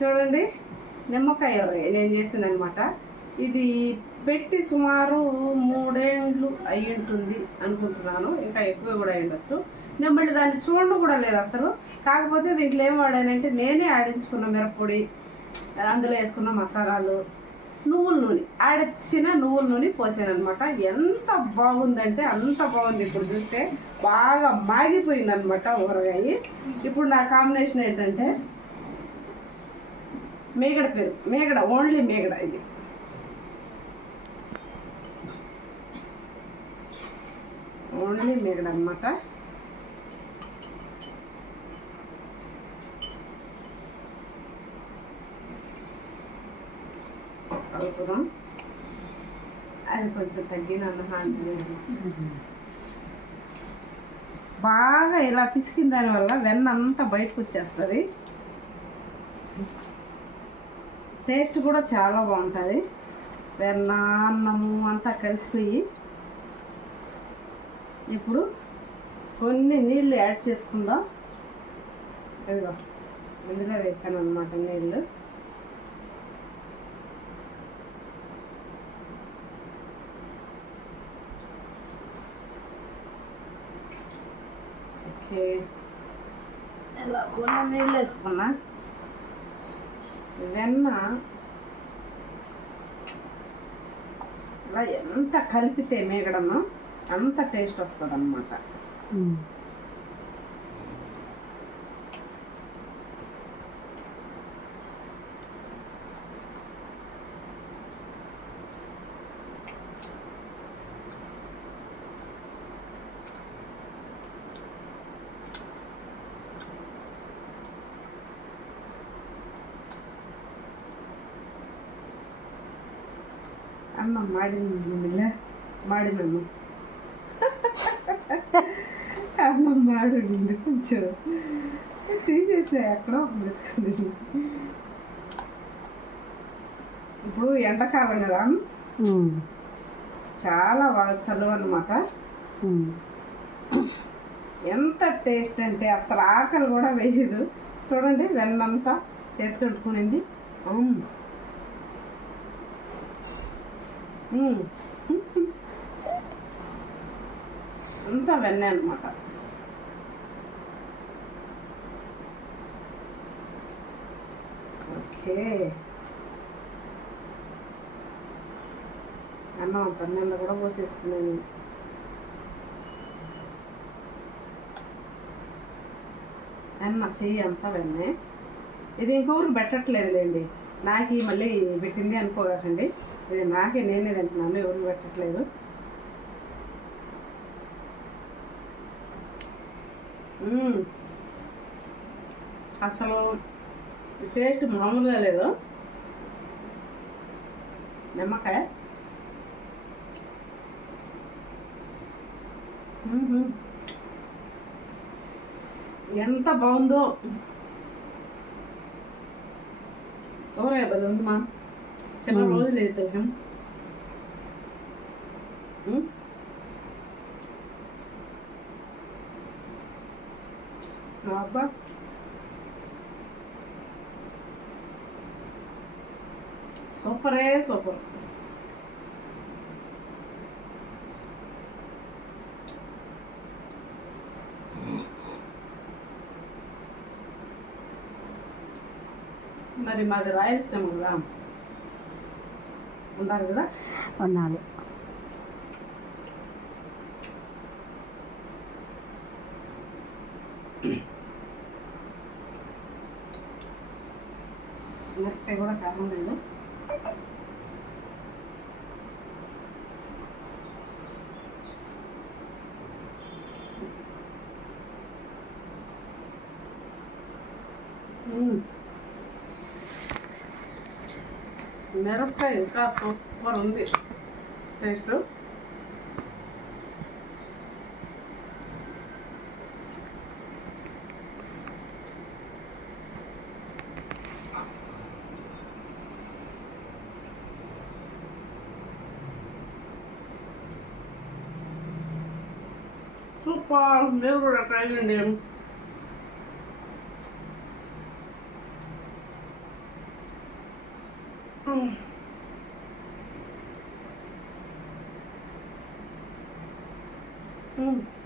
చూడండి. నిమ్మకాయ నేను చేసిందనమాట. ఇది పెట్టి సుమారు మూడేండ్లు అయి ఉంటుంది అనుకుంటున్నాను. ఇంకా ఎక్కువ కూడా అయి ఉండొచ్చు నేను మళ్ళీ దాన్ని చూడడం కూడా లేదు అసలు. కాకపోతే దీంట్లో ఏం వాడానంటే నేనే ఆడించుకున్న మిరప్పొడి అందులో వేసుకున్న మసాలాలు నువ్వుల నూనె. ఆడిచ్చిన నువ్వుల నూనె పోసాను అనమాట ఎంత బాగుందంటే అంత బాగుంది. ఇప్పుడు చూస్తే బాగా మాగిపోయింది అనమాట ఊరగాయ. ఇప్పుడు నా కాంబినేషన్ ఏంటంటే మేగడ పేరు మేగడ ఓన్లీ మేగడ ఇది. ఓన్లీ మేగడ అనమాట కలుపుదాం అది కొంచెం తగ్గిన బాగా ఇలా పిసికిన దానివల్ల వెన్న అంతా బయటకు వచ్చేస్తుంది. టేస్ట్ కూడా చాలా బాగుంటుంది. వెన్న అన్నము అంతా కలిసిపోయి ఇప్పుడు కొన్ని నీళ్ళు యాడ్ చేసుకుందాం. ఇదిగో ముందుగా వేసాను అనమాట నీళ్ళు. ఓకే. ఇలా కొన్ని నీళ్ళు వేసుకున్నా? వెన్న ఇలా ఎంత కలిపితే మేగడము అంత టేస్ట్ వస్తుంది అనమాట అమ్మ మాడింది మాడినమ్మ అమ్మ మాడింది కొంచెం తీసేసా ఎక్కడో ఇప్పుడు ఎండాకాలం కదా? చాలా బాగా చలువు అనమాట ఎంత టేస్ట్ అంటే అసలు ఆకలి కూడా వేయదు. చూడండి వెన్నంతా చేతి కట్టుకునింది అంతా వెన్న అనమాట ఓకే. అన్నం పన్నెండు కూడా పోసేసుకున్నాను. అన్న చెయ్యి అంతా వెన్నే. ఇది ఇంకొకరు పెట్టట్లేదులేండి. నాకు మళ్ళీ పెట్టింది అనుకోకండి. ఇది నాకే నేనే తింటున్నాను ఎవరు పెట్టట్లేదు. అసలు టేస్ట్ మామూలుగా లేదు. నిమ్మకాయ. ఎంత బాగుందో. ఊరగాయ బలి మా చిన్న మ్మ్. రోజు లేదు తెలుసా మ్మ్. అబ్బా సూపరే సూపర్ మరి మాది రాయలసీమ కదా ఉన్నారు కదా ఉండాలి మిరపకాయ కూడా కారం లేదు. మిరపకాయ ఇంకా సూపర్ ఉంది టేస్ట్ సూపర్ మీరు కూడా ట్రై చేయండి 아유. 음. 음.